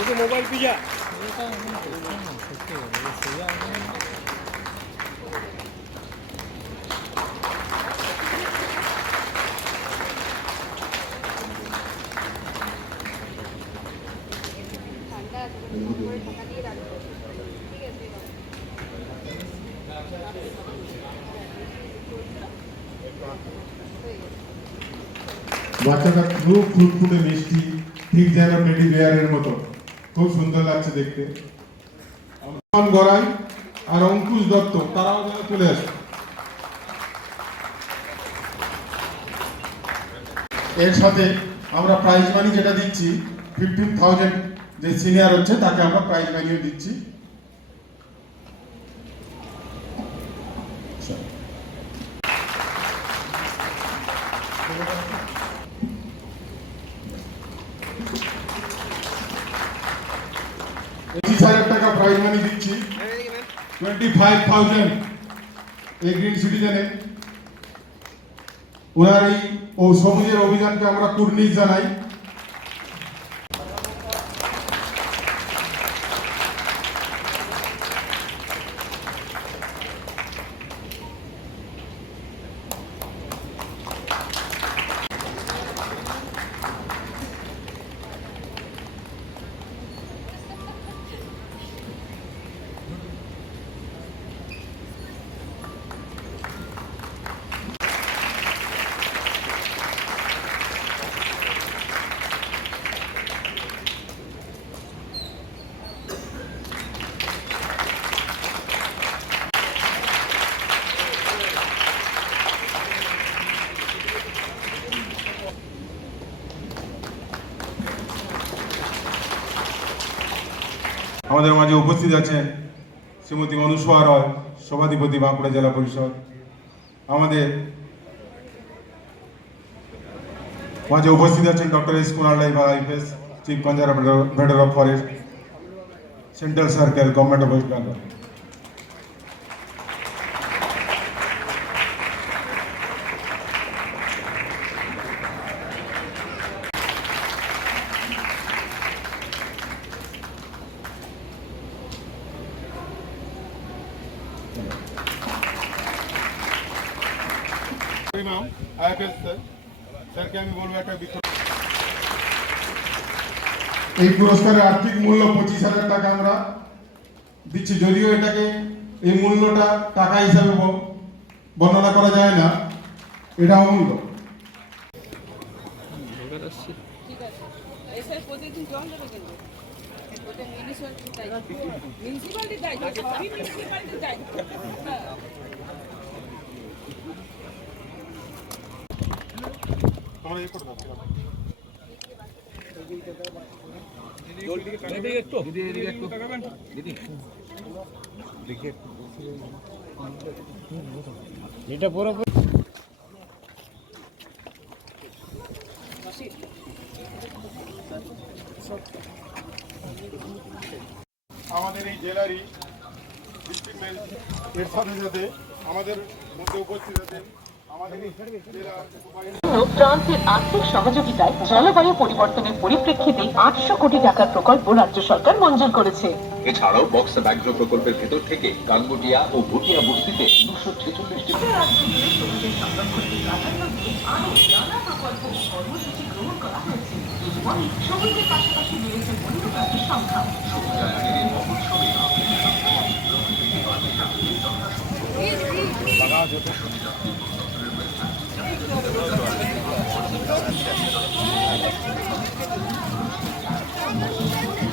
不是 mobile 币价。বাচ্চাটা খুব ফুটফুটে মিষ্টি ঠিক যেন টেডি বেয়ারের মতো খুব সুন্দর লাগছে দেখতে। গড়াই আর অঙ্কুশ দত্ত, তারাও যেন চলে আসে। এর সাথে আমরা প্রাইজ মানি যেটা দিচ্ছি ফিফটিন থাউজেন্ড যে সিনিয়র হচ্ছে, তাকে আমরা প্রাইজ মানিও দিচ্ছি পঁচিশ হাজার প্রাইজ মানি দিচ্ছি টোয়েন্টি ফাইভ থাউজেন্ড এই গ্রিন সিটিজেনে ওনার এই সবুজের অভিযানকে আমরা কুর্নিশ জানাই। আমাদের মাঝে উপস্থিত আছেন শ্রীমতী অনুসোয়া রয়, সভাধিপতি বাঁকুড়া জেলা পরিষদ। আমাদের মাঝে উপস্থিত আছেন doctor S Kunal Laiva IPS chief conservator of forest, central circle, government of West Bengal. নাম আইপিএস স্যার স্যারকে আমি বলব একটা এই পুরস্কারের আর্থিক মূল্য পঁচিশ হাজার টাকা আমরা দিচ্ছি। যদিও এটাকে এই মূল্যটা টাকা হিসাবে বর্ণনা করা যায় না এটা অমূল্য। ঠিক আছে। প্রতিদিন জল দেবে কিন্তু। ওটা মিউনিসিপালিটির দায়িত্ব মিউনিসিপালিটির দায়িত্ব সবই মিউনিসিপালিটির দায়িত্ব হ্যাঁ তোমরা ইয়ে এটা পুরো আমাদের এই জেলারই ডিস্ট্রিক্ট এর সাথে সাথে আমাদের মধ্যে উপস্থিত আছেন আমাদের এই জেলা উপায়ুক্ত। ফ্রান্সের আর্থিক সহযোগিতায় জলবায়ু পরিবর্তনের পরিপ্রেক্ষিতে আটশো কোটি টাকার প্রকল্প রাজ্য সরকার মঞ্জুর করেছে। এছাড়াও বক্সা ব্যাঘ্র প্রকল্পের ভেতর থেকে গাঙ্গুটিয়া ও ভুটিয়া বস্তিতে দুশো ছেচল্লিশটি সবুজের পাশাপাশি বেড়েছে বন্যপ্রাণীর সংখ্যা Thank